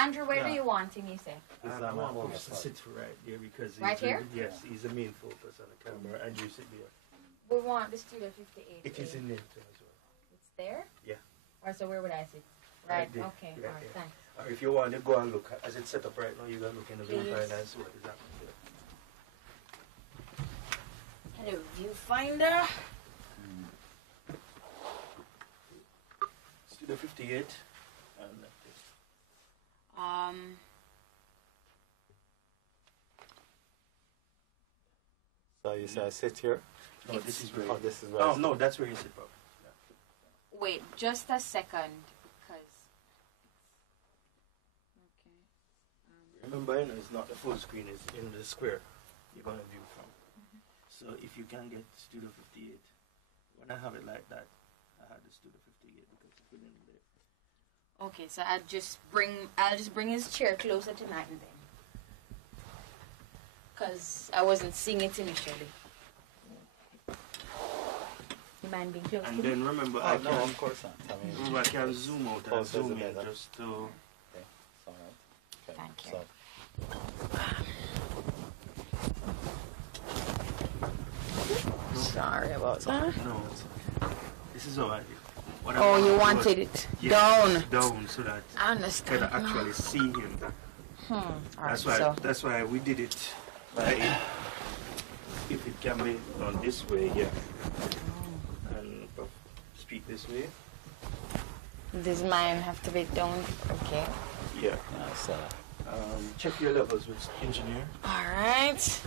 Andrew, where do you want him, you say? I want him to sit right there because right here? Yes, he's the main focus on the camera. Andrew, sit there. We want the Studio 58. It is in there too as well. It's there? Yeah. Or so where would I sit? Right, there. okay, Right alright, thanks. Or if you want to go and look, as it's set up right now, you can look in the viewfinder and see what is happening there. Hello, viewfinder. Studio 58. And like this. So you say I sit here? No, this is where. Oh, this is where. Oh no, that's where you sit, bro. Yeah. Wait, just a second, because. Okay. Remember, you know, it's not the full screen; it's in the square you're gonna view from. So if you can get Studio 58, when I have it like that, I had the Studio 58 because it's been in there. Okay, so I'll just bring his chair closer to mine then, because I wasn't seeing it initially. You mind being close? And then remember, no, of course not. I mean, I can zoom out and zoom in just to. Okay, it's all right. Okay. Thank you. So, Sorry about that. No, it's okay. This is all right. Oh, you wanted it down. Down so that I understand. can actually see him. Alright, so That's why we did it. Right. If it can be done this way, yeah. And speak this way. this mine have to be down. Okay. Yeah. so Check your levels with engineer. All right.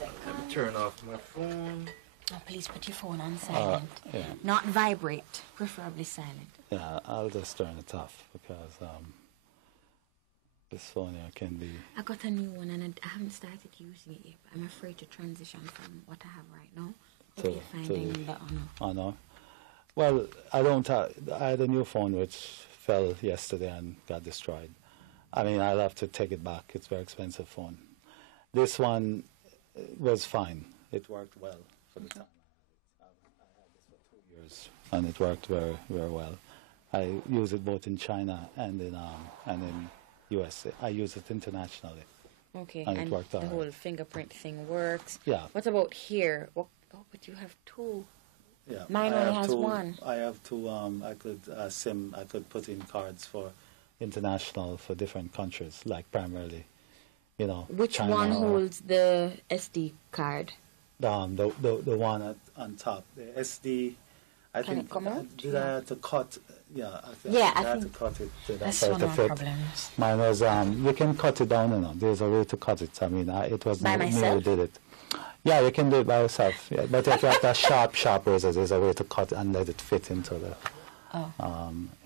Let me turn off my phone. Oh, please put your phone on silent. yeah, Not vibrate, preferably silent. yeah, I'll just turn it off because this phone here can be. I got a new one and I haven't started using it yet. But I'm afraid to transition from what I have right now. To- Maybe finding the honor. Oh no. Well, I had a new phone which fell yesterday and got destroyed. I mean, I'll have to take it back. It's a very expensive phone. This one was fine. It worked well for the time. I had this for 2 years, and it worked very, very well. I use it both in China and in USA. I use it internationally. Okay, And it and worked the all whole right. fingerprint thing works. Yeah. What about here? Oh, but you have two. Yeah, Mine I only have has two, one. I have two. I could SIM. I could put in cards for international for different countries, like primarily, Which China one or, holds the SD card? the one on top, the SD. I Can think it come out? did I have to cut? Yeah, I think Yeah, I I had think to cut it to that That's for it one to of our fit. problems. Mine was you can cut it down. There's a way to cut it. I mean, it was By me who myself? did it. Yeah, you can do it by yourself. Yeah, but if you have that sharp razor, there's a way to cut and let it fit into the. Oh.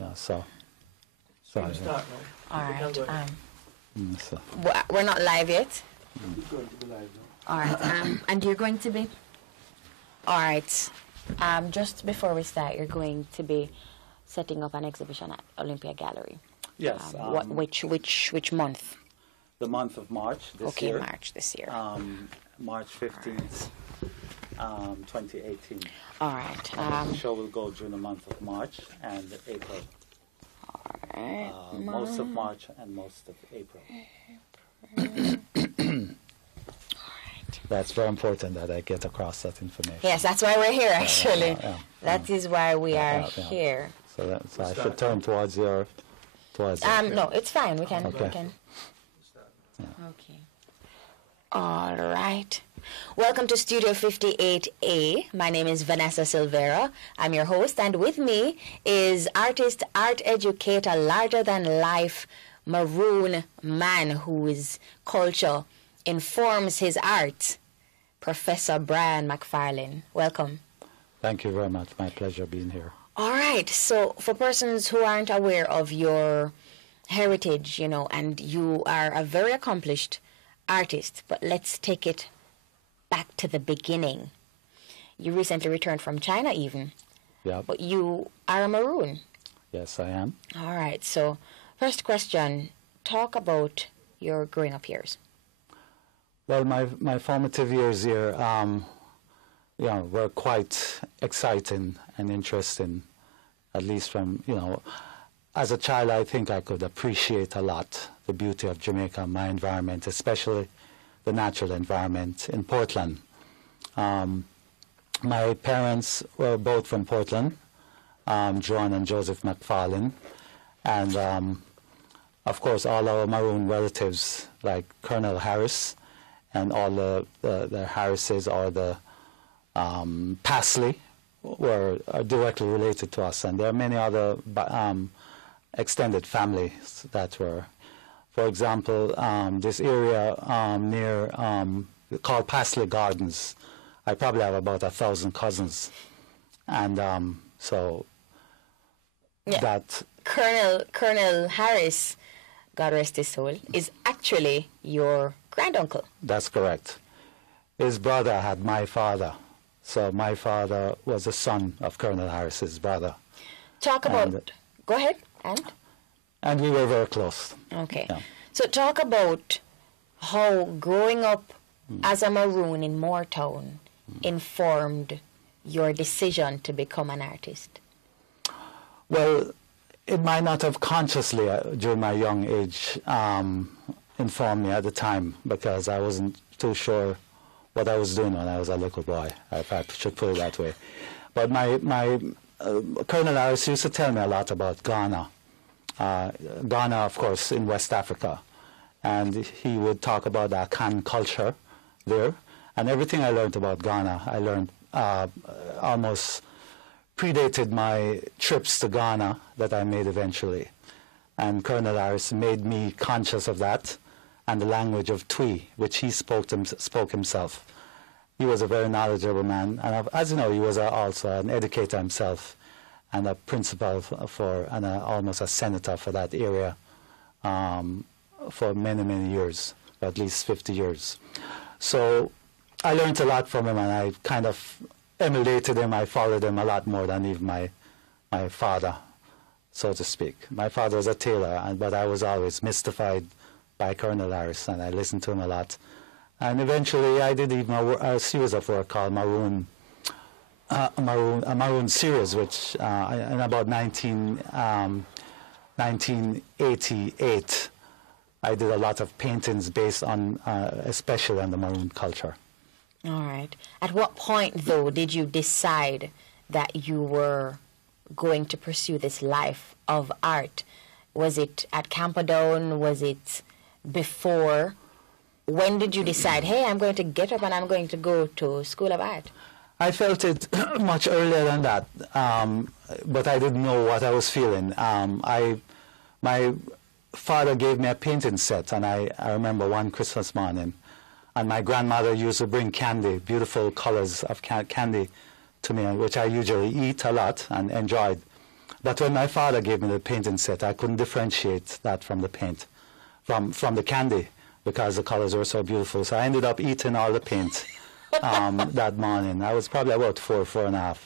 Yeah. So. Start now. All right. So. We're not live yet. It's going to be live now. All right. And you're going to be. All right. Just before we start, you're going to be setting up an exhibition at Olympia Gallery. Yes. Which month? The month of March this year. Okay, March this year. March 15th, 2018. All right. The show will go during the month of March and April. All right. Most of March and most of April. That's very important that I get across that information. Yes, that's why we're here, actually. Yeah. That is why we are Yeah. here. So I should turn towards your. No, it's fine. We can. Okay. We can. Okay. All right. Welcome to Studio 58A. My name is Vanessa Silvera. I'm your host, and with me is artist, art educator, larger than life, Maroon man whose culture informs his art, Professor Bryan McFarlane. Welcome. Thank you very much. My pleasure being here. All right. So for persons who aren't aware of your heritage, and you are a very accomplished artist, but let's take it back to the beginning. You recently returned from China even. Yeah. But you are a Maroon. Yes, I am. All right. So first question, talk about your growing up years. Well, my formative years here, were quite exciting and interesting at least from, as a child, I think I could appreciate a lot the beauty of Jamaica, my environment, especially the natural environment in Portland. My parents were both from Portland, John and Joseph McFarlane, and of course all our Maroon relatives like Colonel Harris and all the Harrises or the Pasley are directly related to us, and there are many other extended families that were, for example, this area near called Pasley Gardens. I probably have about 1,000 cousins, and so that Colonel Harris, God rest his soul, is actually your granduncle. That's correct. His brother had my father, so my father was a son of Colonel Harris's brother. Talk about. Go ahead. And we were very close. Okay. Yeah. So talk about how growing up as a Maroon in Moortown informed your decision to become an artist. Well, it might not have consciously, during my young age, informed me at the time, because I wasn't too sure what I was doing when I was a little boy, if I should put it that way. But my Colonel Harris used to tell me a lot about Ghana. Ghana, of course, in West Africa. And he would talk about the Akan culture there. And everything I learned about Ghana, I learned almost predated my trips to Ghana that I made eventually. And Colonel Harris made me conscious of that and the language of Twi, which he spoke himself. He was a very knowledgeable man. And as you know, he was also an educator himself and a principal and almost a senator for that area for many, many years, at least 50 years. So I learned a lot from him, and I kind of emulated him. I followed him a lot more than even my father, so to speak. My father was a tailor, but I was always mystified by Colonel Harris, and I listened to him a lot. And eventually I did even a series of work called Maroon, a Maroon series, which in about 1988, I did a lot of paintings based on, especially on the Maroon culture. All right. At what point, though, did you decide that you were going to pursue this life of art? Was it at Camperdown? Was it before? When did you decide, hey, I'm going to get up and I'm going to go to School of Art? I felt it much earlier than that, but I didn't know what I was feeling. My father gave me a painting set, and I remember one Christmas morning, and my grandmother used to bring candy, beautiful colors of candy to me, which I usually eat a lot and enjoyed. But when my father gave me the painting set, I couldn't differentiate that from the paint, from the candy, because the colors were so beautiful. So I ended up eating all the paint that morning. I was probably about 4.5.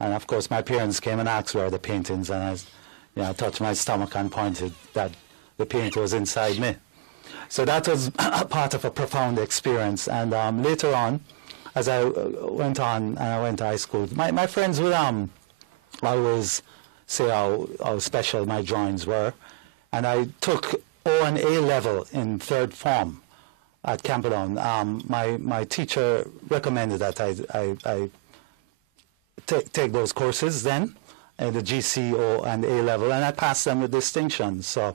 And of course my parents came and asked where the paintings, and I touched my stomach and pointed that the paint was inside me. So that was a part of a profound experience. And later on, as I went on and I went to high school, my friends would always say how special my drawings were. And I took O and A level in third form at Camperdown. My teacher recommended that I take those courses then, in the GC, O and A level, and I passed them with distinction. So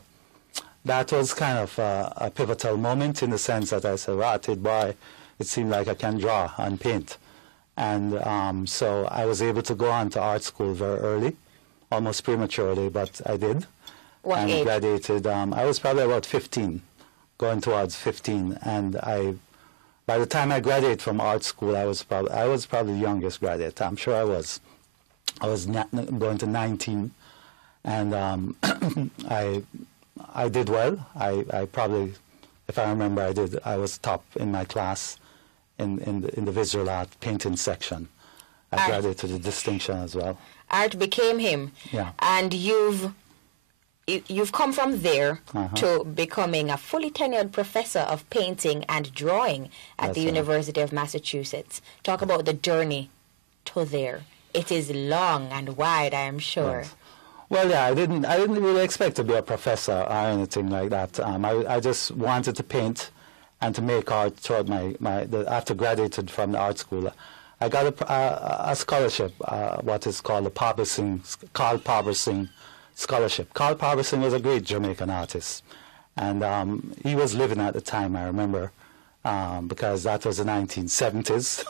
that was kind of a pivotal moment, in the sense that I said, wow, boy, it seemed like I can draw and paint. And so I was able to go on to art school very early, almost prematurely, but I did. What and age? Graduated. I was probably about 15, going towards 15. And by the time I graduated from art school, I was probably the youngest graduate. I'm sure I was. I was going to 19, and I did well. I probably, if I remember, I was top in my class in the visual art painting section. I graduated with distinction as well. Art became him. Yeah. And you've come from there to becoming a fully tenured professor of painting and drawing at the University of Massachusetts. Talk about the journey to there. It is long and wide, I am sure. Yes. Well, yeah, I didn't really expect to be a professor or anything like that. I just wanted to paint and to make art throughout after graduated from the art school. I got a scholarship, what is called the Carl Parbersing Scholarship. Carl Parbersing was a great Jamaican artist, and he was living at the time, I remember, because that was the 1970s.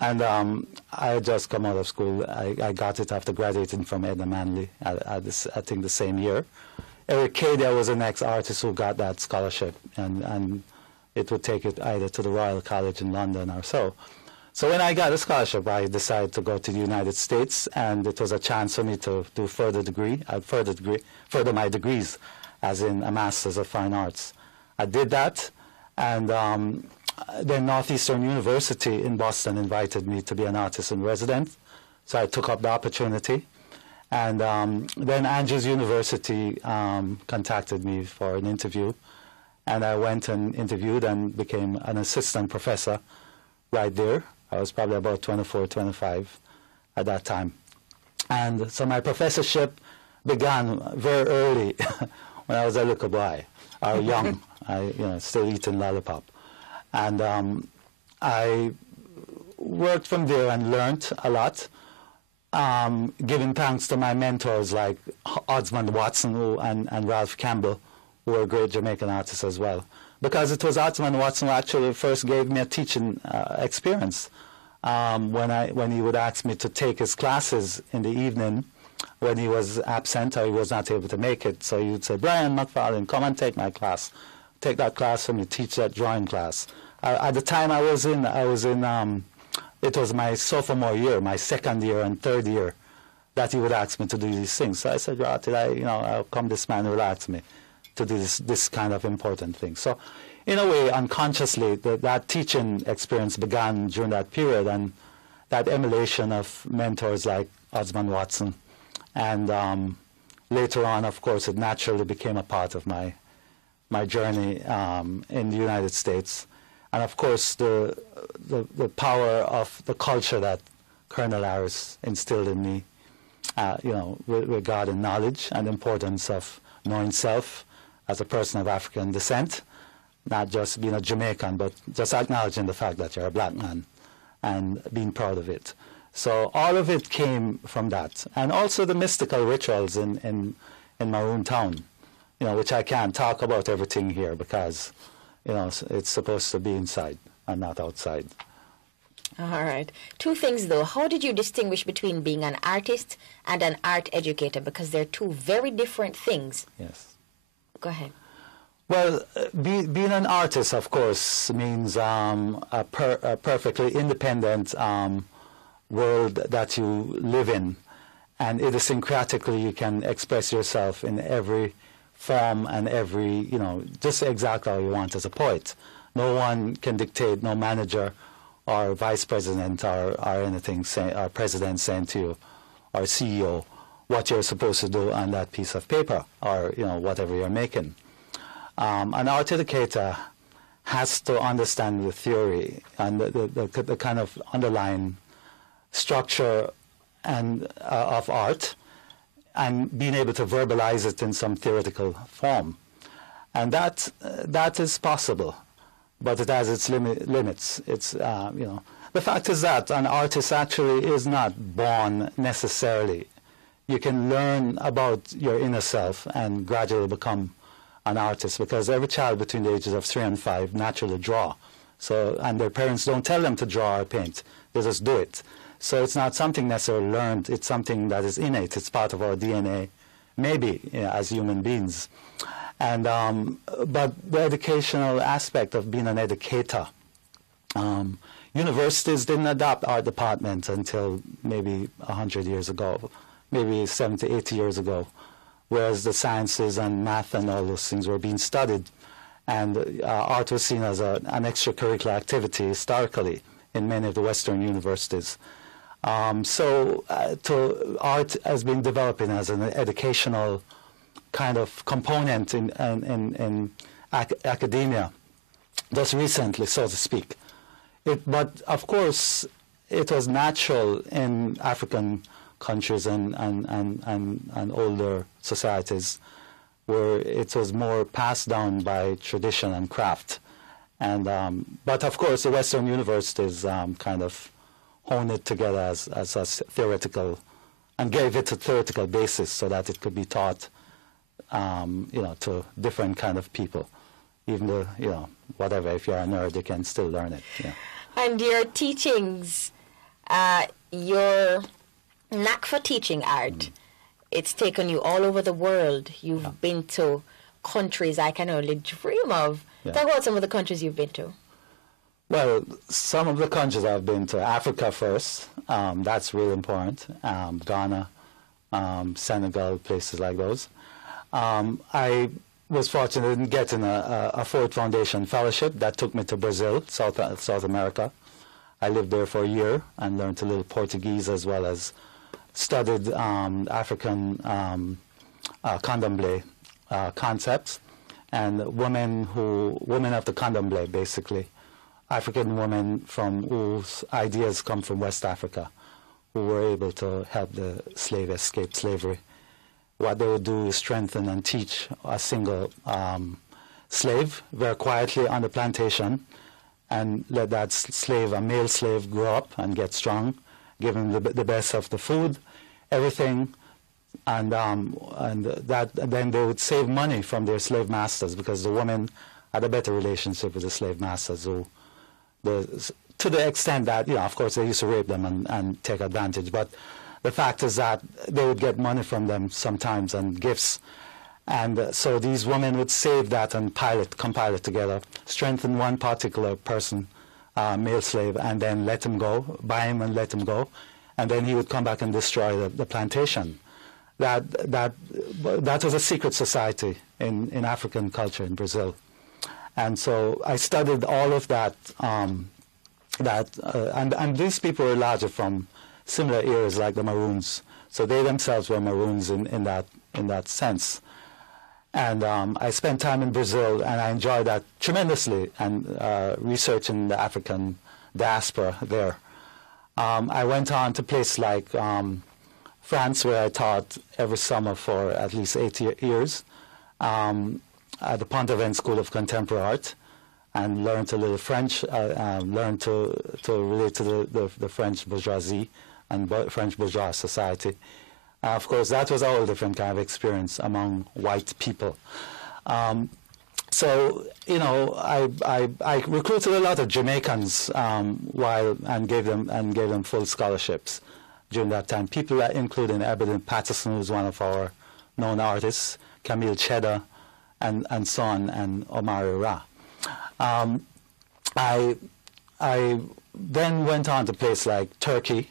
And I had just come out of school. I got it after graduating from Edna Manley, I think the same year. Educator was the next artist who got that scholarship, and it would take it either to the Royal College in London or so. So when I got the scholarship, I decided to go to the United States, and it was a chance for me to do further my degrees, as in a Master's of Fine Arts. I did that, and then Northeastern University in Boston invited me to be an artist in residence, so I took up the opportunity. And then Andrews University contacted me for an interview, and I went and interviewed and became an assistant professor right there. I was probably about 24, 25 at that time. And so my professorship began very early when I was a little boy, or young, still eating lollipop. And I worked from there and learned a lot, giving thanks to my mentors like Osmond Watson and Ralph Campbell, who were great Jamaican artists as well. Because it was Osmond Watson who actually first gave me a teaching experience. When he would ask me to take his classes in the evening when he was absent or he was not able to make it. So he would say, Bryan McFarlane, come and take my class. Take that class for me, teach that drawing class. At the time it was my sophomore year, my second year and third year, that he would ask me to do these things. So I said, how come this man will ask me to do this kind of important thing? So in a way, unconsciously, that teaching experience began during that period, and that emulation of mentors like Osmond Watson. And later on, of course, it naturally became a part of my journey in the United States. And of course, the power of the culture that Colonel Harris instilled in me, regarding knowledge and the importance of knowing self as a person of African descent, not just being a Jamaican, but just acknowledging the fact that you're a black man and being proud of it. So all of it came from that. And also the mystical rituals in Maroon Town, which I can't talk about everything here because, it's supposed to be inside and not outside. All right. Two things, though. How did you distinguish between being an artist and an art educator? Because they're two very different things. Yes. Go ahead. Well, being an artist, of course, means a perfectly independent world that you live in. And idiosyncratically, you can express yourself in every form and every, just exactly how you want as a poet. No one can dictate, no manager or vice president or anything, or president saying to you, or CEO, what you're supposed to do on that piece of paper, or whatever you're making. An art educator has to understand the theory and the kind of underlying structure and of art, and being able to verbalize it in some theoretical form. And that is possible, but it has its limits. It's, the fact is that an artist actually is not born necessarily. You can learn about your inner self and gradually become an artist, because every child between the ages of 3 and 5 naturally draw. So, and their parents don't tell them to draw or paint. They just do it. So it's not something necessarily learned. It's something that is innate. It's part of our DNA, maybe, as human beings. And but the educational aspect of being an educator, universities didn't adopt art departments until maybe 100 years ago, maybe 70, 80 years ago, whereas the sciences and math and all those things were being studied. And art was seen as an extracurricular activity historically in many of the Western universities. So art has been developing as an educational kind of component in academia just recently, so to speak. But of course, it was natural in African countries and older societies where it was more passed down by tradition and craft. And but of course, the Western universities kind of honed it together as a theoretical, and gave it a theoretical basis so that it could be taught, to different kind of people. Even though, whatever, if you're a nerd, you can still learn it. Yeah. And your teachings, your knack for teaching art, it's taken you all over the world. You've been to countries I can only dream of. Yeah. Talk about some of the countries you've been to. Well, some of the countries I've been to, Africa first, that's really important, Ghana, Senegal, places like those. I was fortunate in getting a Ford Foundation fellowship that took me to Brazil, South America. I lived there for a year and learned a little Portuguese, as well as studied African candomblé concepts, and women of the candomblé, basically, African women whose ideas come from West Africa, who were able to help the slave escape slavery. What they would do is strengthen and teach a single slave very quietly on the plantation, and let that slave, a male slave, grow up and get strong, give him the best of the food, everything, and then they would save money from their slave masters, because the women had a better relationship with the slave masters, to the extent that, of course, they used to rape them and take advantage. But the fact is that they would get money from them sometimes, and gifts. And so these women would save that and compile it together, strengthen one particular person, male slave, and then let him go, buy him and let him go. And then he would come back and destroy the plantation. That was a secret society in African culture in Brazil. And so I studied all of that, and these people were largely from similar areas like the Maroons. So they themselves were Maroons in that sense. And I spent time in Brazil, and I enjoyed that tremendously, and researching the African diaspora there. I went on to places like France, where I taught every summer for at least 8 years, at the Pont-Aven School of Contemporary Art, and learned a little French, learned to relate to the French bourgeoisie and French bourgeois society. Of course, that was a whole different kind of experience among white people. So, I recruited a lot of Jamaicans and gave them full scholarships during that time. People including Ebony Patterson, who's one of our known artists, Camille Cheddar, and so on, and Omari Ra. I then went on to places like Turkey.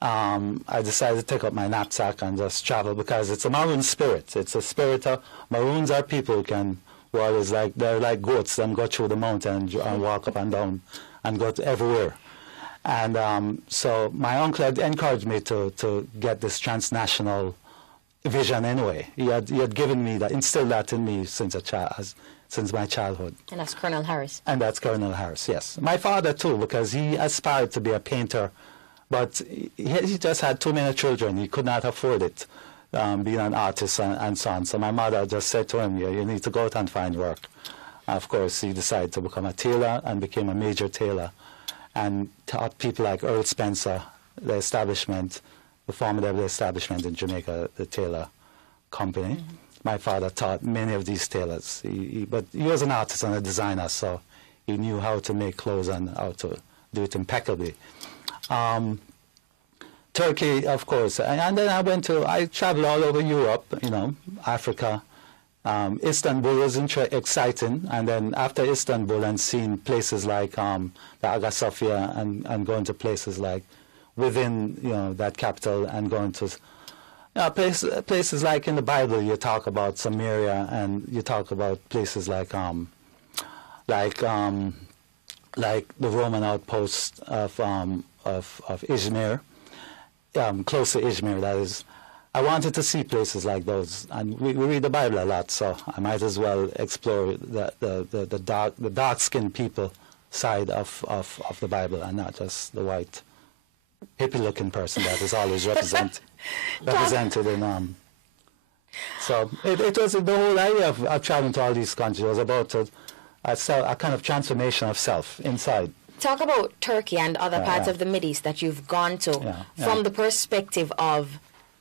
I decided to take up my knapsack and just travel, because it's a Maroon spirit. It's a spirit of Maroons are people who they're like goats, and go through the mountain and walk up and down and go to everywhere. And so my uncle had encouraged me to get this transnational vision anyway. He had given me that, instilled that in me since my childhood. And that's Colonel Harris. And that's Colonel Harris, yes. My father too, because he aspired to be a painter, but he just had too many children. He could not afford it, being an artist and so on. So my mother just said to him, you need to go out and find work. Of course, he decided to become a tailor and became a major tailor, and taught people like Earl Spencer, the formidable establishment in Jamaica, the tailor company. Mm-hmm. My father taught many of these tailors, but he was an artist and a designer, so he knew how to make clothes and how to do it impeccably. Turkey, of course, and then I traveled all over Europe, Africa. Istanbul was exciting, and then after Istanbul and seeing places like the Hagia Sophia and going to places like within that capital, and going to places like in the Bible, you talk about Samaria, and you talk about places like the Roman outpost of Izmir, close to Izmir, that is. I wanted to see places like those, and we read the Bible a lot, so I might as well explore the dark-skinned people side of the Bible, and not just the white hippie-looking person that is always represented in. So it was the whole idea of traveling to all these countries was about a kind of transformation of self inside. Talk about Turkey and other parts of the Mideast that you've gone to from the perspective of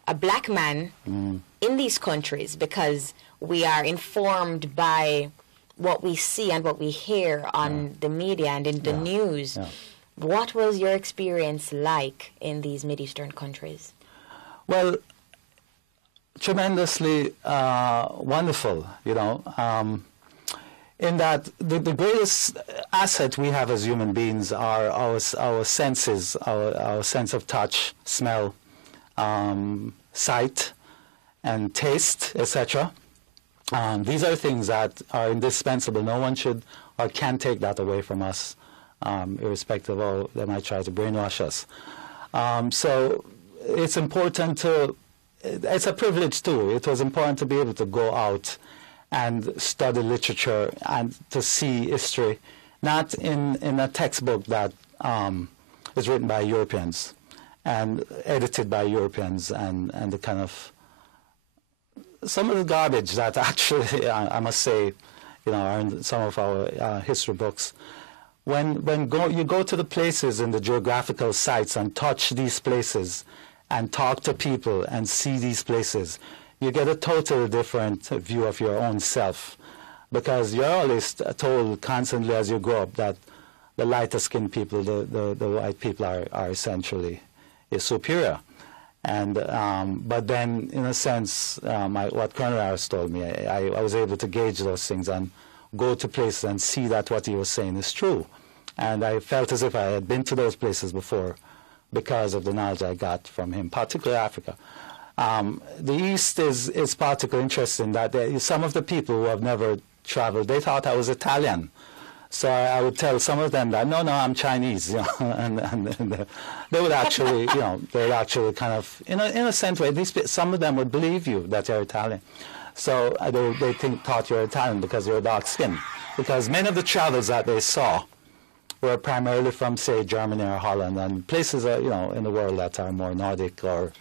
a black man in these countries, because we are informed by what we see and what we hear on the media and in the news. Yeah. What was your experience like in these Mideastern countries? Well, tremendously wonderful, in that the greatest asset we have as human beings are our senses, our sense of touch, smell, sight, and taste, etc. These are things that are indispensable. No one should or can take that away from us, irrespective of how they might try to brainwash us. So it's important it's a privilege too. It was important to be able to go out and study literature and to see history, not in a textbook that is written by Europeans and edited by Europeans and the kind of some of the garbage that actually, I must say, are in some of our history books. When you go to the places in the geographical sites and touch these places and talk to people and see these places, you get a totally different view of your own self, because you're always told constantly as you grow up that the lighter-skinned people, the white people are essentially superior. And but then, in a sense, what Colonel Harris told me, I was able to gauge those things and go to places and see that what he was saying is true. And I felt as if I had been to those places before because of the knowledge I got from him, particularly Africa. The East is particularly interesting that some of the people who have never traveled, they thought I was Italian. So I would tell some of them that, no, I'm Chinese, and they would actually, they would actually kind of, in a sense, some of them would believe you that you're Italian. So they thought you're Italian because you're dark skinned. Because many of the travels that they saw were primarily from, say, Germany or Holland, and places, in the world that are more Nordic or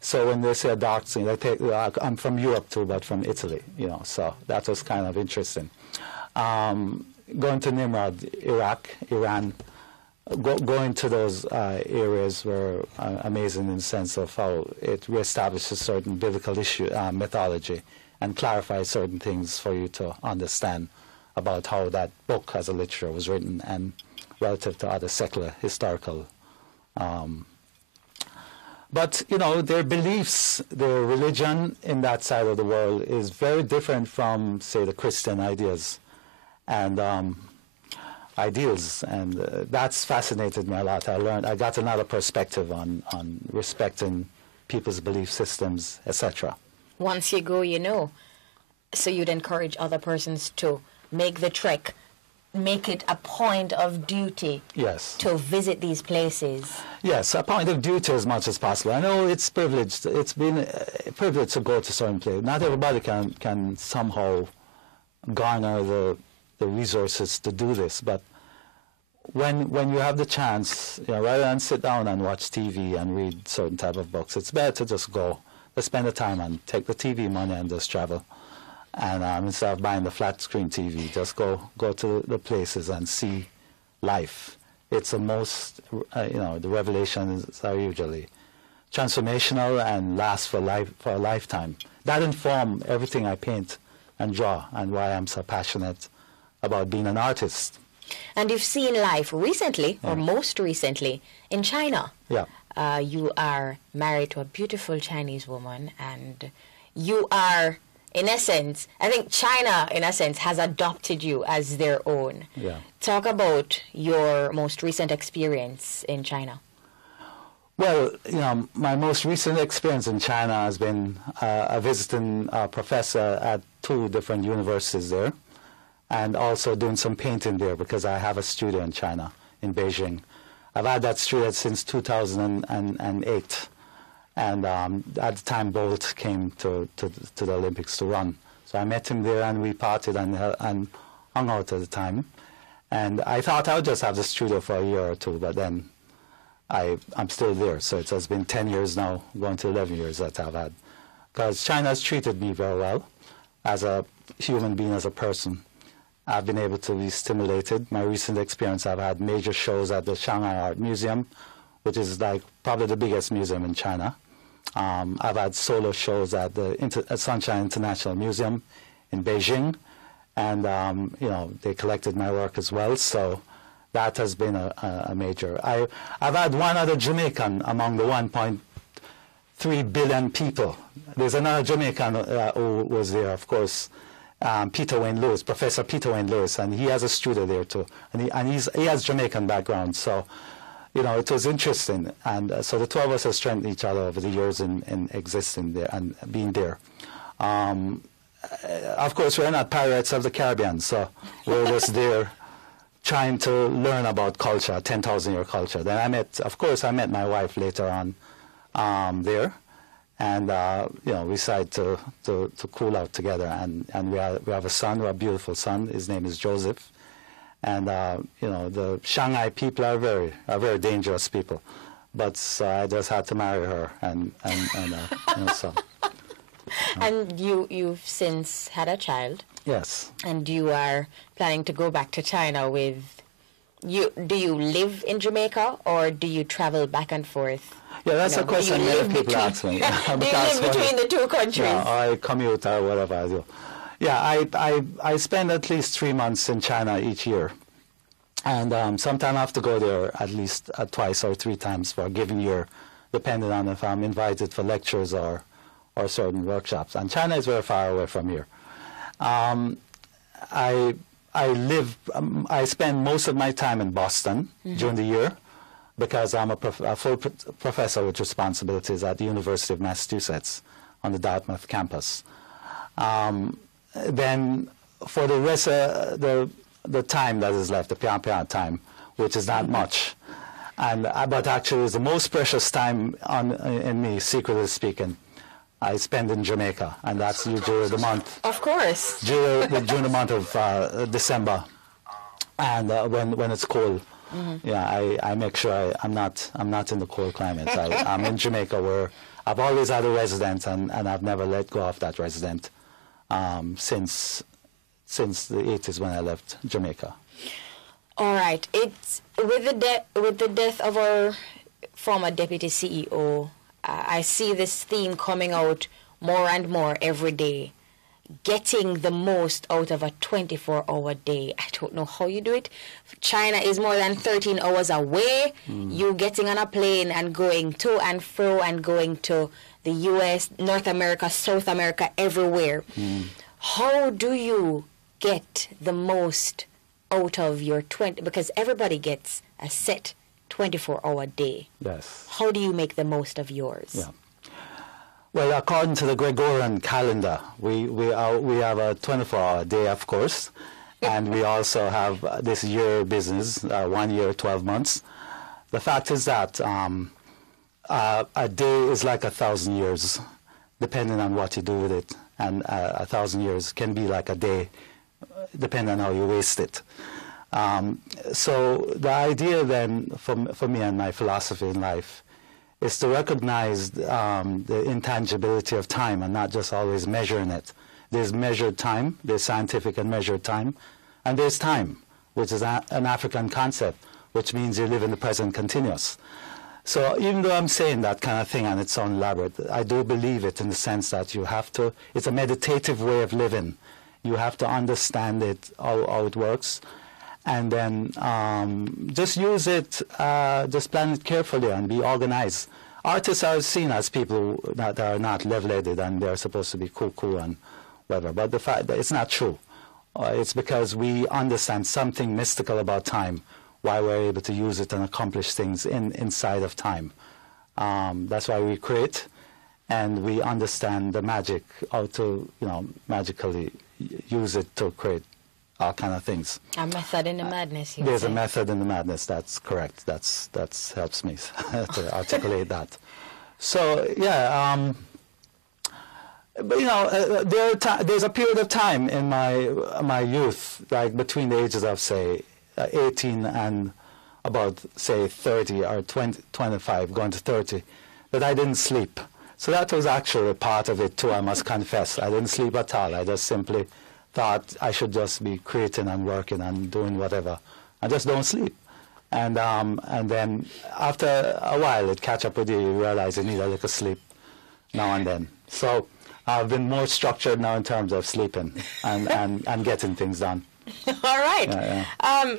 so when they say dark skin, they take, I'm from Europe too, but from Italy, so that was kind of interesting. Going to Nimrod, Iraq, Iran, going to those areas were amazing in the sense of how it reestablishes certain biblical mythology and clarifies certain things for you to understand about how that book as a literature was written and relative to other secular historical. But, their beliefs, their religion in that side of the world is very different from, say, the Christian ideas and ideals, and that's fascinated me a lot. I got another perspective on respecting people's belief systems, etc. Once you go, so you'd encourage other persons to make the trek, make it a point of duty to visit these places. Yes, a point of duty as much as possible. I know it's privileged. It's been a privilege to go to certain places. Not everybody can somehow garner the resources to do this, but when you have the chance, rather than sit down and watch TV and read certain type of books, it's better to just go, to spend the time and take the TV money and just travel. And instead of buying the flat screen TV, just go to the places and see life. It's the most, the revelations are usually transformational and last for a lifetime. That informs everything I paint and draw, and why I'm so passionate about being an artist. And you've seen life recently, or most recently, in China. Yeah. You are married to a beautiful Chinese woman, and you are, in essence, I think China, in essence, has adopted you as their own. Yeah. Talk about your most recent experience in China. Well, my most recent experience in China has been a visiting professor at 2 different universities there, and also doing some painting there because I have a studio in China, in Beijing. I've had that studio since 2008. And at the time, Bolt came to the Olympics to run. So I met him there, and we partied and hung out at the time. And I thought I would just have the studio for a year or two, but then I'm still there. So it has been 10 years now, going to 11 years that I've had. Because China has treated me very well as a human being, as a person. I've been able to be stimulated. My recent experience, I've had major shows at the Shanghai Art Museum, which is like probably the biggest museum in China. I've had solo shows at the Sunshine International Museum in Beijing, and you know, they collected my work as well. So that has been a major. I've had one other Jamaican among the 1.3 billion people. There's another Jamaican who was there, of course, Peter Wayne Lewis, Professor Peter Wayne Lewis, and he has a studio there too. And he has Jamaican background, so you know, it was interesting. And so the two of us have strengthened each other over the years in existing there and being there. Of course, we're not pirates of the Caribbean, so we're just there trying to learn about culture, 10,000-year culture. Then I met my wife later on there, and you know, we decided to cool out together. And we have a son, a beautiful son. His name is Joseph. And you know, the Shanghai people are very dangerous people. But so I just had to marry her, and you know, so. And you've since had a child. Yes. And you are planning to go back to China with you. Do you live in Jamaica, or do you travel back and forth? Yeah, that's a question many people ask me. Do you live between the two countries? Yeah, I commute or whatever I do. Yeah, I spend at least 3 months in China each year. And sometimes I have to go there at least twice or 3 times for a given year, depending on if I'm invited for lectures or certain workshops. And China is very far away from here. I spend most of my time in Boston during the year, because I'm a full professor with responsibilities at the University of Massachusetts on the Dartmouth campus. Then for the rest of the time that is left, the pian time, which is not much, but actually is the most precious time in me, secretly speaking, I spend in Jamaica, and that's usually the month. Of course. During the month of December, and when it's cold. Yeah, I make sure I'm not in the cold climate. I'm in Jamaica, where I've always had a residence, and I've never let go of that resident since the 80s when I left Jamaica. All right. It's with the death of our former deputy CEO. I see this theme coming out more and more every day. Getting the most out of a 24-hour day. I don't know how you do it. China is more than 13 hours away. You getting on a plane and going to and fro and going to the U.S., North America, South America, everywhere. How do you get the most out of your 20? Because everybody gets a set 24-hour day. Yes. How do you make the most of yours? Yeah. Well, according to the Gregorian calendar, we have a 24-hour day, of course, and we also have this year business, 1 year, 12 months. The fact is that a day is like 1,000 years, depending on what you do with it, and 1,000 years can be like a day, depending on how you waste it. So the idea then, for me and my philosophy in life, is to recognize the intangibility of time and not just always measuring it. There's measured time, there's scientific and measured time, and there's time, which is an African concept, which means you live in the present continuous. So even though I'm saying that kind of thing and it sounds elaborate, I do believe it in the sense that you have to, it's a meditative way of living. You have to understand it, how it works, and then just use it, just plan it carefully and be organized. Artists are seen as people that are not level-headed and they're supposed to be cool and whatever, but the fact that it's not true. It's because we understand something mystical about time, why we're able to use it and accomplish things inside of time. That's why we create, and we understand the magic, how to, magically use it to create all kind of things. A method in the madness. There's a method in the madness. That's correct. That helps me to articulate that. So yeah, but there's a period of time in my youth, like between the ages of say 18 and about, say, 30 or 20, 25, going to 30, that I didn't sleep. So that was actually part of it too, I must confess. I didn't sleep at all. I just simply thought I should just be creating and working and doing whatever. I just don't sleep. And then after a while, it catch up with you. You realize you need a little sleep now and then. So I've been more structured now in terms of sleeping and getting things done. All right. Yeah.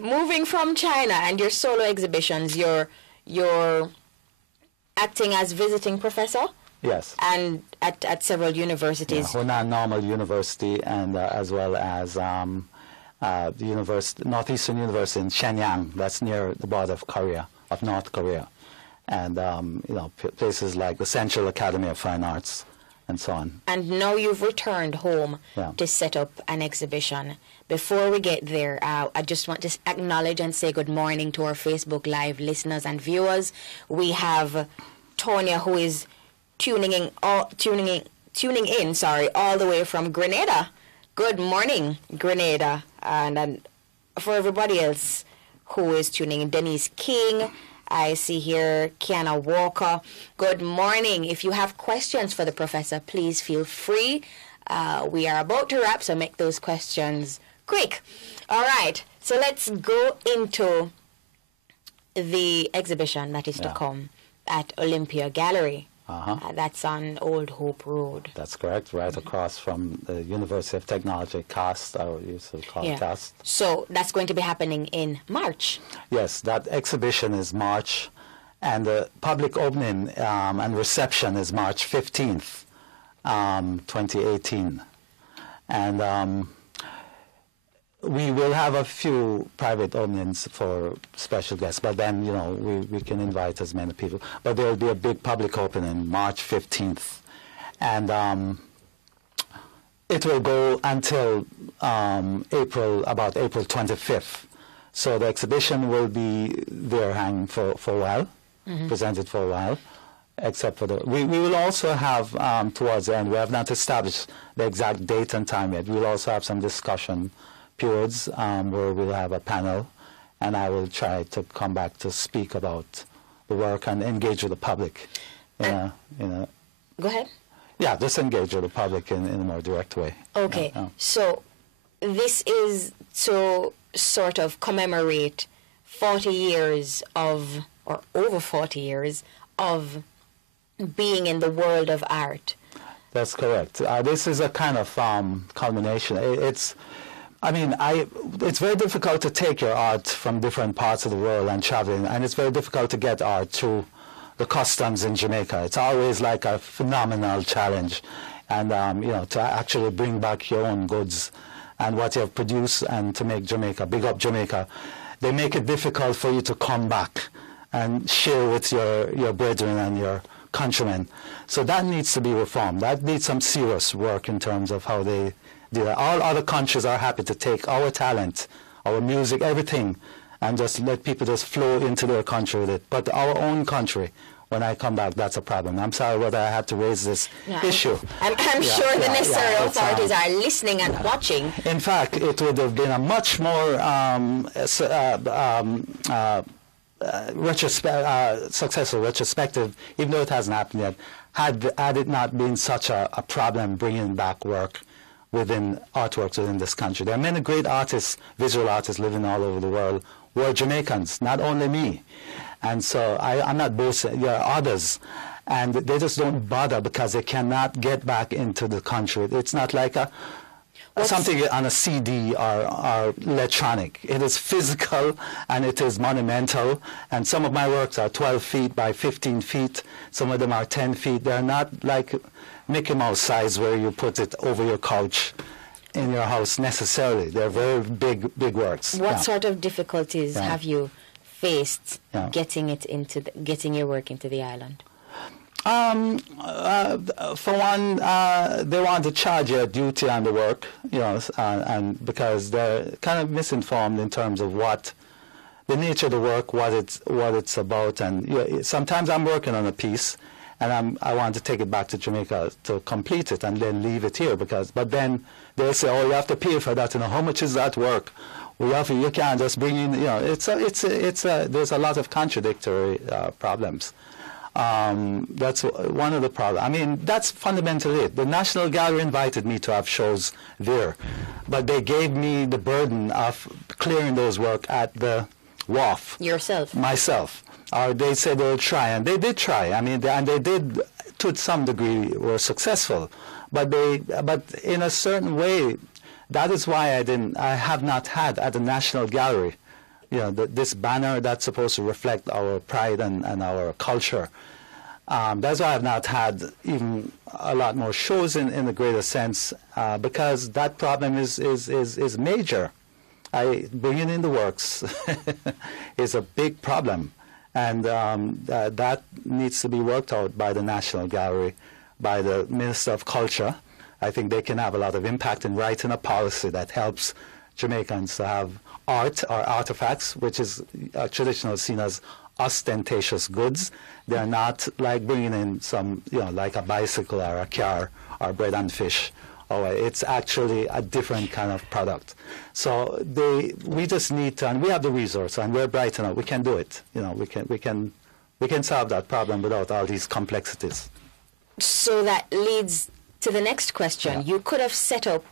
Moving from China and your solo exhibitions, you're acting as visiting professor? Yes. And at several universities. Hunan Normal University, and as well as Northeastern University in Shenyang. That's near the border of North Korea. And, places like the Central Academy of Fine Arts and so on. And now you've returned home to set up an exhibition. Before we get there, I just want to acknowledge and say good morning to our Facebook Live listeners and viewers. We have Tonya, who is tuning in all the way from Grenada. Good morning, Grenada. And for everybody else who is tuning in, Denise King, I see here Kiana Walker. Good morning. If you have questions for the professor, please feel free. We are about to wrap, so make those questions quick. All right, so let's go into the exhibition that is to come at Olympia Gallery. That's on Old Hope Road. That's correct, right across from the University of Technology, CAST, or you used to call it CAST. So that's going to be happening in March. Yes, that exhibition is March, and the public opening and reception is March 15th, 2018. And we will have a few private openings for special guests, but then, we can invite as many people. But there will be a big public opening March 15th. And it will go until April 25th. So the exhibition will be there hanging for a while, presented for a while, except for we will also have, towards the end, we have not established the exact date and time yet. We'll also have some discussion periods where we'll have a panel, and I will try to come back to speak about the work and engage with the public. Go ahead. Yeah, just engage with the public in a more direct way. Okay, so this is to sort of commemorate 40 years of, or over 40 years of being in the world of art. That's correct. This is a kind of culmination. It's very difficult to take your art from different parts of the world and traveling, and it's very difficult to get art through the customs in Jamaica. It's always like a phenomenal challenge, and to actually bring back your own goods and what you have produced and to make Jamaica, big up Jamaica. They make it difficult for you to come back and share with your brethren and your countrymen. So that needs to be reformed. That needs some serious work in terms of how they do that. All other countries are happy to take our talent, our music, everything, and just let people just flow into their country with it. But our own country, when I come back, that's a problem. I'm sorry whether I had to raise this issue. I'm sure the necessary authorities are listening and watching. In fact, it would have been a much more successful retrospective, even though it hasn't happened yet, had it not been such a problem bringing back work within artworks within this country. There are many great artists, visual artists living all over the world who are Jamaicans, not only me. And so I'm not boasting, there are others. And they just don't bother because they cannot get back into the country. It's not like something on a CD or electronic. It is physical and it is monumental. And some of my works are 12 feet by 15 feet. Some of them are 10 feet. They're not like Mickey Mouse size where you put it over your couch in your house necessarily. They're very big works. What sort of difficulties have you faced getting your work into the island? For one, they want to charge you a duty on the work, and because they're kind of misinformed in terms of what the nature of the work, what it's about, and sometimes I'm working on a piece, and I want to take it back to Jamaica to complete it and then leave it here but then they'll say, oh, you have to pay for that, how much is that work? You can't just bring in, there's a lot of contradictory problems. That's one of the problems. I mean, that's fundamentally it. The National Gallery invited me to have shows there, but they gave me the burden of clearing those work at the WAF. Yourself? Myself. Or they said they'll try, and they did try. I mean, and they did, to some degree, were successful. But in a certain way, that is why I have not had at the National Gallery, this banner that's supposed to reflect our pride and our culture. That's why I have not had even a lot more shows in a greater sense, because that problem is major. Bringing in the works is a big problem, and that needs to be worked out by the National Gallery, by the Minister of Culture. I think they can have a lot of impact in writing a policy that helps Jamaicans to have art or artifacts, which is traditionally seen as ostentatious goods. They're not like bringing in some, like a bicycle or a car or bread and fish. It's actually a different kind of product. So we just need to, and we have the resource, and we're bright enough. We can do it. We can solve that problem without all these complexities. So that leads to the next question. Yeah. You could have set up,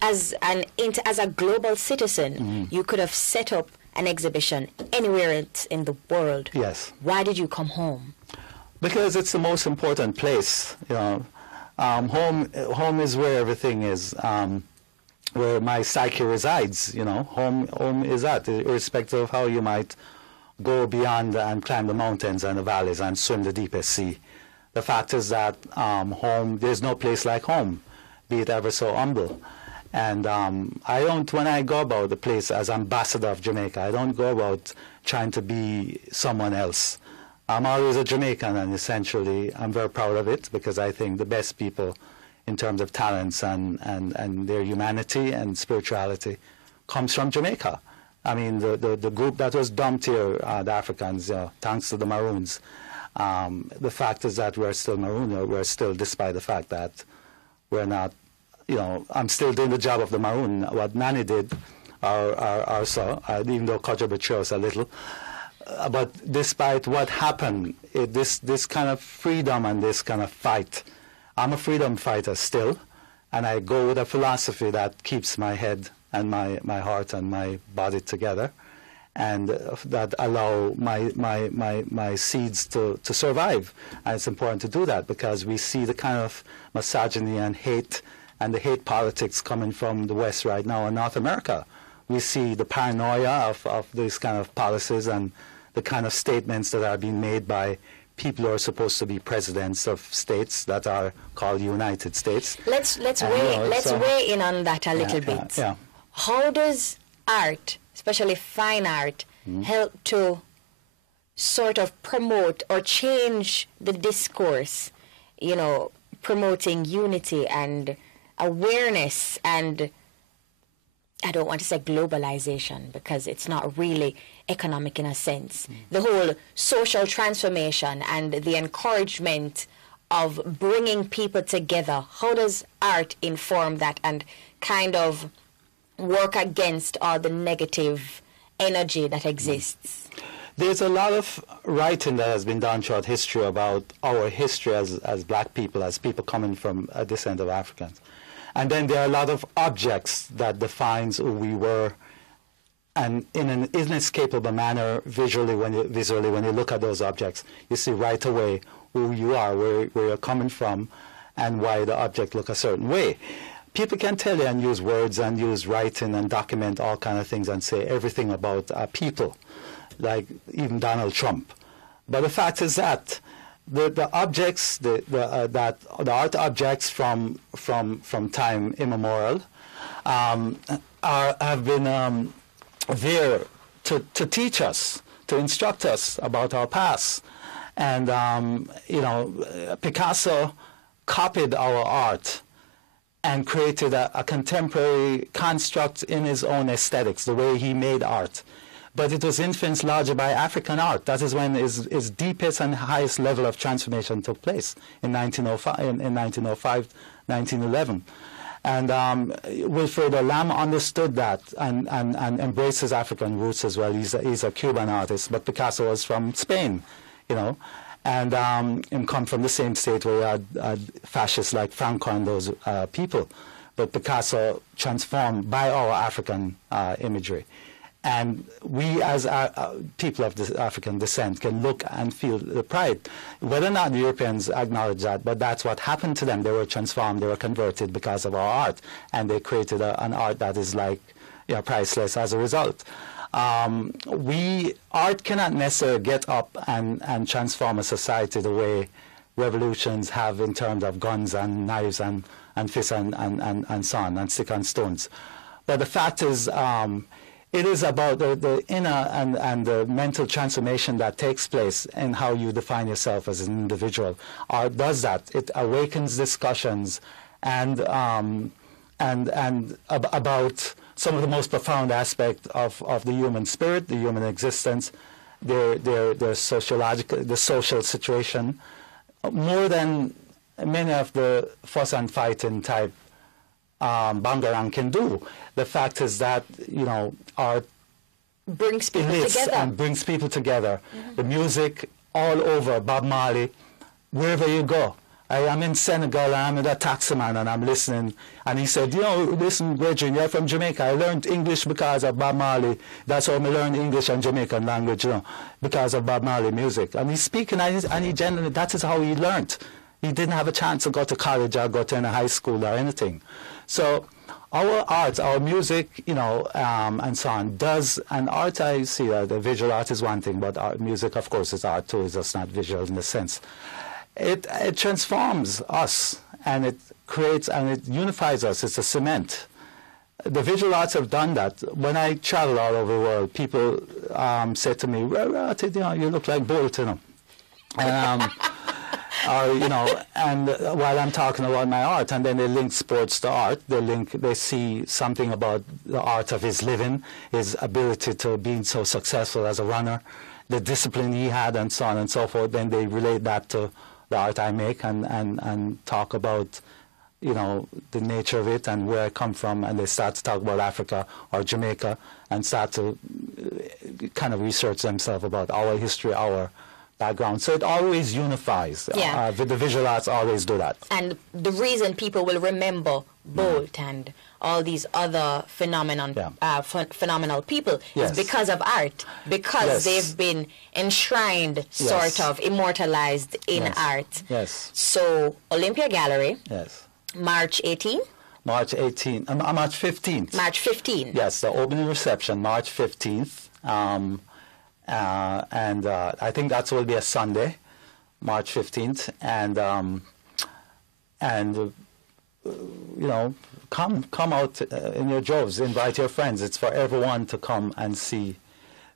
as a global citizen, you could have set up an exhibition anywhere in the world. Yes. Why did you come home? Because it's the most important place. Home is where everything is, where my psyche resides. Home is that, irrespective of how you might go beyond and climb the mountains and the valleys and swim the deepest sea. The fact is that home, there's no place like home, be it ever so humble. And when I go about the place as ambassador of Jamaica, I don't go about trying to be someone else. I'm always a Jamaican, and essentially I'm very proud of it, because I think the best people in terms of talents and their humanity and spirituality comes from Jamaica. I mean, the group that was dumped here, the Africans, thanks to the Maroons, the fact is that we're still Maroon. We're still, despite the fact that we're not, I'm still doing the job of the Maroon, what Nani did, or so, even though Kojo betrayed us a little. But despite what happened, this kind of freedom and this kind of fight, I'm a freedom fighter still, and I go with a philosophy that keeps my head and my heart and my body together, and that allow my seeds to survive. And it's important to do that, because we see the kind of misogyny and hate and the hate politics coming from the West right now in North America. We see the paranoia of these kind of policies and the kind of statements that are being made by people who are supposed to be presidents of states that are called United States. Let's weigh in on that a little bit. Yeah. How does art, especially fine art, help to sort of promote or change the discourse, promoting unity and awareness, and I don't want to say globalization, because it's not really economic in a sense. The whole social transformation and the encouragement of bringing people together. How does art inform that and kind of work against all the negative energy that exists? There's a lot of writing that has been done throughout history about our history as black people, as people coming from a descent of Africans. And then there are a lot of objects that defines who we were, and in an inescapable manner, visually when you look at those objects, you see right away who you are, where you're coming from, and why the object look a certain way. People can tell you and use words and use writing and document all kind of things and say everything about people, like even Donald Trump. But the fact is that the objects, the art objects from time immemorial have been there to teach us, to instruct us about our past. And Picasso copied our art and created a contemporary construct in his own aesthetics, the way he made art. But it was influenced largely by African art. That is when his deepest and highest level of transformation took place in 1905, 1911. And Wilfredo Lam understood that and embraced his African roots as well. He's a Cuban artist, but Picasso was from Spain, you know. And him come from the same state where you had fascists like Franco and those people. But Picasso transformed by our African imagery. And we, as people of this African descent, can look and feel the pride. Whether or not the Europeans acknowledge that, but that's what happened to them. They were transformed, they were converted because of our art. And they created an art that is like, you know, priceless as a result. Art cannot necessarily get up and transform a society the way revolutions have in terms of guns and knives and fists and so on, and stick and stones. But the fact is, it is about the inner and the mental transformation that takes place in how you define yourself as an individual. Art does that. It awakens discussions and about some of the most profound aspects of the human spirit, the human existence, their sociological, the social situation, more than many of the fuss and fighting type Bangarang can do. The fact is that, you know, art brings people together. And brings people together. Mm-hmm. The music all over, Bob Marley, wherever you go. I am in Senegal, I'm in a taximan and I'm listening. And he said, you know, listen, Bridget, you're from Jamaica. I learned English because of Bob Marley. That's how I learned English and Jamaican language, you know, because of Bob Marley music. And he's speaking, and he generally, that is how he learned. He didn't have a chance to go to college or go to any high school or anything. So our art, our music, you know, and so on, does, and art, I see that the visual art is one thing, but art, music, of course, is art too. It's just not visual in the sense. It transforms us, and it creates, and it unifies us. It's a cement. The visual arts have done that. When I travel all over the world, people say to me, you know, you look like Bolt, you know. And, or, you know, and while I'm talking about my art, and then they link sports to art, they see something about the art of his living, his ability to being so successful as a runner, the discipline he had, and so on and so forth. Then they relate that to the art I make and talk about, you know, the nature of it and where I come from, and they start to talk about Africa or Jamaica and start to kind of research themselves about our history, our background. So it always unifies. Yeah. The visual arts always do that. And the reason people will remember Bolt and all these other phenomenal people is because of art, because they've been enshrined, sort of immortalized in art. Yes. So Olympia Gallery, March 18? March 18, March 15th. March 15th. Yes, the opening reception, March 15th. And I think that will be a Sunday, March 15th. And you know, come out in your droves, invite your friends. It's for everyone to come and see.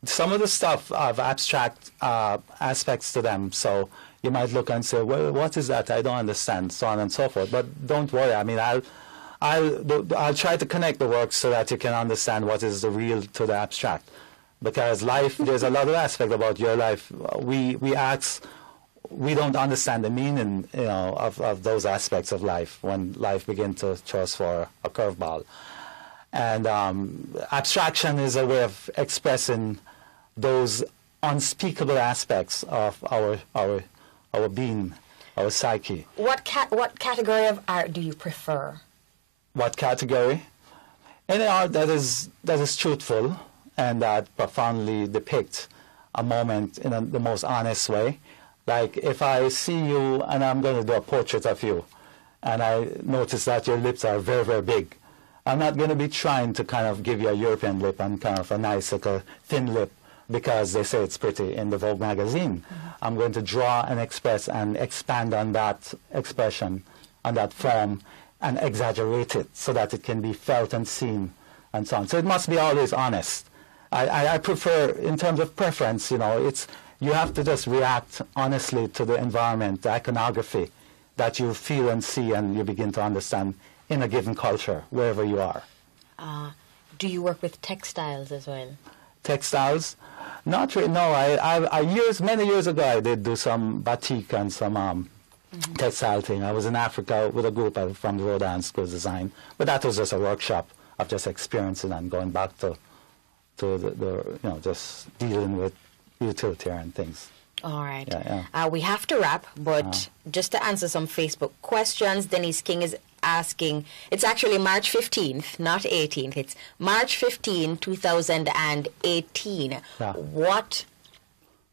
Some of the stuff have abstract aspects to them, so you might look and say, well, what is that? I don't understand, so on and so forth. But don't worry, I mean, I'll try to connect the works so that you can understand what is the real to the abstract. Because life, there's a lot of aspect about your life. We don't understand the meaning, you know, of those aspects of life when life begins to throw us for a curveball. And abstraction is a way of expressing those unspeakable aspects of our being, our psyche. What category of art do you prefer? What category? Any art that is truthful and that profoundly depicts a moment in the most honest way. Like if I see you and I'm going to do a portrait of you, and I notice that your lips are very, very big, I'm not going to be trying to kind of give you a European lip and kind of a nice little thin lip because they say it's pretty in the Vogue magazine. Mm-hmm. I'm going to draw and express and expand on that expression, on that form, and exaggerate it so that it can be felt and seen and so on. So it must be always honest. I prefer, in terms of preference, you know, you have to just react honestly to the environment, the iconography that you feel and see and you begin to understand in a given culture, wherever you are. Do you work with textiles as well? Textiles? Not really, no. Many years ago, I did do some batik and some textile thing. I was in Africa with a group from the Rhode Island School of Design, but that was just a workshop of just experiencing and going back to the just dealing with utilitarian things. All right. Yeah. We have to wrap, but just to answer some Facebook questions, Denise King is asking, it's actually March 15th, not 18th. It's March 15, 2018. Yeah. What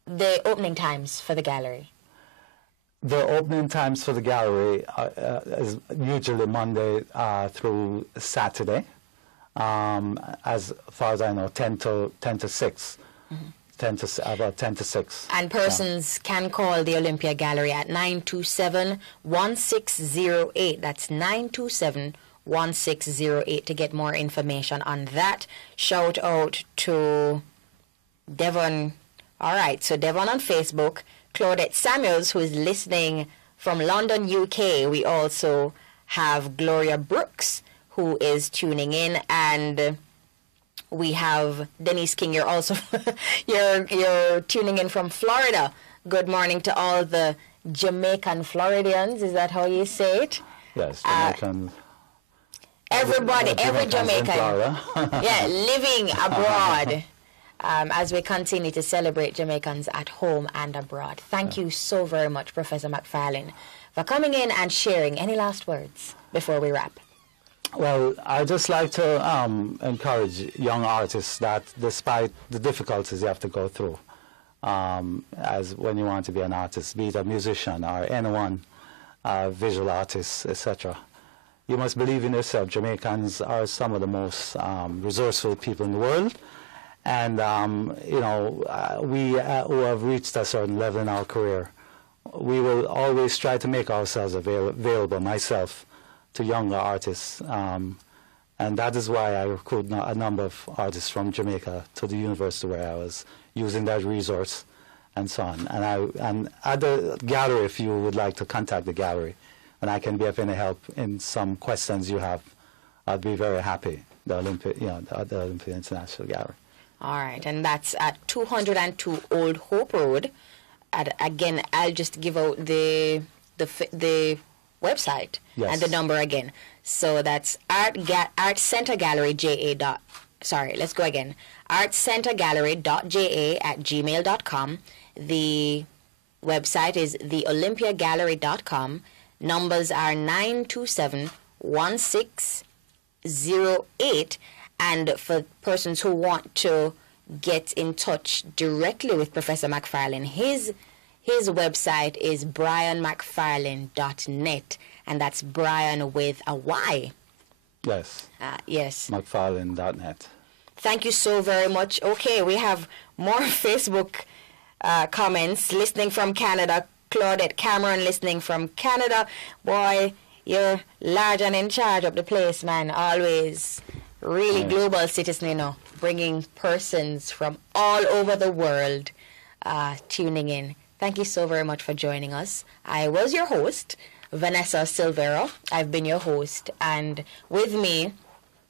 the opening times for the gallery? The opening times for the gallery is usually Monday through Saturday. As far as I know, 10 to 6. About 10 to 6. And persons can call the Olympia Gallery at 927-1608. That's 927-1608 to get more information on that. Shout out to Devon. All right, so Devon on Facebook. Claudette Samuels, who is listening from London, UK. We also have Gloria Brooks, who is tuning in, and we have Denise King. You're also you're tuning in from Florida. Good morning to all the Jamaican Floridians. Is that how you say it? Yes, Jamaican. Everybody, every Jamaican, yeah, living abroad. As we continue to celebrate Jamaicans at home and abroad. Thank you so very much, Professor McFarlane, for coming in and sharing. Any last words before we wrap? Well, I'd just like to encourage young artists that despite the difficulties you have to go through, as when you want to be an artist, be it a musician or anyone, visual artist, etc., you must believe in yourself. Jamaicans are some of the most resourceful people in the world. And, we who have reached a certain level in our career, we will always try to make ourselves available, myself, to younger artists. And that is why I recruit a number of artists from Jamaica to the university where I was, using that resource and so on. And at the gallery, if you would like to contact the gallery, and I can be of any help in some questions you have, I'd be very happy, the Olympia International Gallery. All right, and that's at 202 Old Hope Road. And again, I'll just give out the website and the number again. So that's artcentergallery.ja@gmail.com. The website is theolympiagallery.com. Numbers are 927-1608. And for persons who want to get in touch directly with Professor McFarlane, his website is bryanmcfarlane.net, and that's Bryan with a Y. Yes. Yes. McFarlane.net. Thank you so very much. Okay, we have more Facebook comments. Listening from Canada, Claudette Cameron listening from Canada. Boy, you're large and in charge of the place, man. Always. Really global citizen, bringing persons from all over the world tuning in. Thank you so very much for joining us. I was your host, Vanessa Silvera. I've been your host, and with me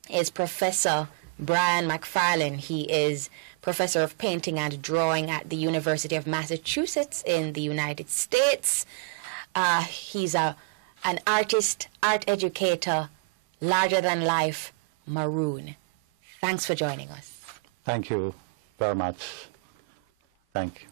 is Professor Bryan McFarlane. He is Professor of Painting and Drawing at the University of Massachusetts in the United States. He's an artist, art educator, larger-than-life Maroon. Thanks for joining us. Thank you very much. Thank you.